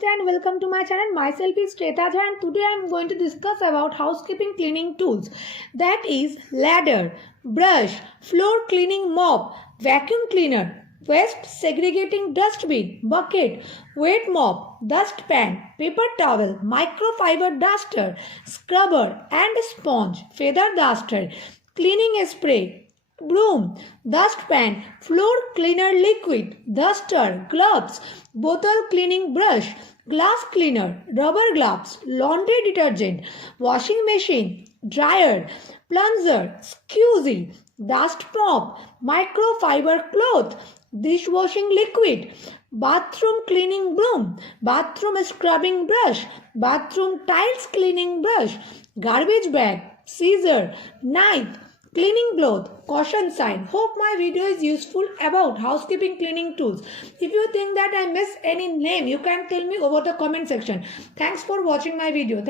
Namaste and welcome to my channel. Myself is Kretaja and today I am going to discuss about housekeeping cleaning tools. That is ladder, brush, floor cleaning mop, vacuum cleaner, waste segregating dustbin, bucket, wet mop, dustpan, paper towel, microfiber duster, scrubber and sponge, feather duster, cleaning spray, broom, dustpan, floor cleaner liquid, duster, gloves, bottle cleaning brush, glass cleaner, rubber gloves, laundry detergent, washing machine, dryer, plunger, squeegee, dust mop, microfiber cloth, dishwashing liquid, bathroom cleaning broom, bathroom scrubbing brush, bathroom tiles cleaning brush, garbage bag, scissor, knife, cleaning cloth, caution sign. Hope my video is useful about housekeeping cleaning tools. If you think that I miss any name, you can tell me over the comment section. Thanks for watching my video.